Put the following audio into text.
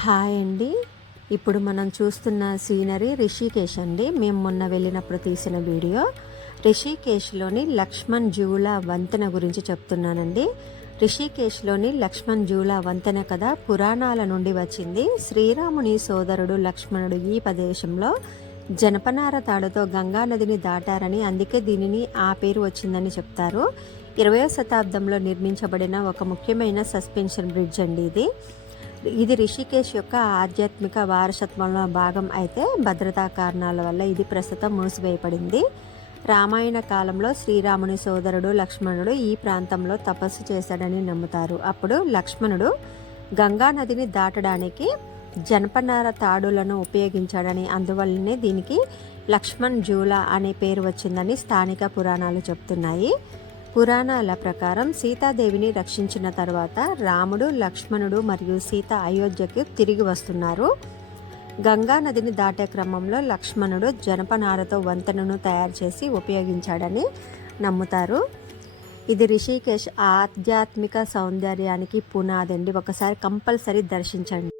Hi అండి. ఇప్పుడు మనం చూస్తున్న సీనరీ రిషికేశ్ అండి. మేము మొన్న వెళ్ళినప్పుడు తీసిన వీడియో. రిషికేశ్లోని లక్ష్మణ్ జూలా వంతెన గురించి చెప్తున్నానండి. రిషికేశ్లోని లక్ష్మణ్ జూలా వంతెన కథ పురాణాల నుండి వచ్చింది. శ్రీరాముని సోదరుడు లక్ష్మణుడు ఈ ప్రదేశంలో జనపనార తాడుతో గంగా నదిని దాటారని, అందుకే దీనిని ఆ పేరు వచ్చిందని చెప్తారు. 20వ శతాబ్దంలో నిర్మించబడిన ఒక ముఖ్యమైన సస్పెన్షన్ బ్రిడ్జ్ అండి ఇది రిషికేశ్ యొక్క ఆధ్యాత్మిక వారసత్వంలో భాగం అయితే భద్రతా కారణాల వల్ల ఇది ప్రస్తుతం మూసివేయబడింది. రామాయణ కాలంలో శ్రీరాముని సోదరుడు లక్ష్మణుడు ఈ ప్రాంతంలో తపస్సు చేశాడని నమ్ముతారు. అప్పుడు లక్ష్మణుడు గంగా నదిని దాటడానికి జనపనార తాడులను ఉపయోగించాడని, అందువల్లనే దీనికి లక్ష్మణ్ జూలా అనే పేరు వచ్చిందని స్థానిక పురాణాలు చెప్తున్నాయి. పురాణాల ప్రకారం సీతాదేవిని రక్షించిన తర్వాత రాముడు, లక్ష్మణుడు మరియు సీత అయోధ్యకు తిరిగి వస్తున్నారు. గంగా నదిని దాటే క్రమంలో లక్ష్మణుడు జనపనారతో వంతెనను తయారు చేసి ఉపయోగించాడని నమ్ముతారు. ఇది రిషికేశ్ ఆధ్యాత్మిక సౌందర్యానికి పునాదండి. ఒకసారి కంపల్సరీ దర్శించండి.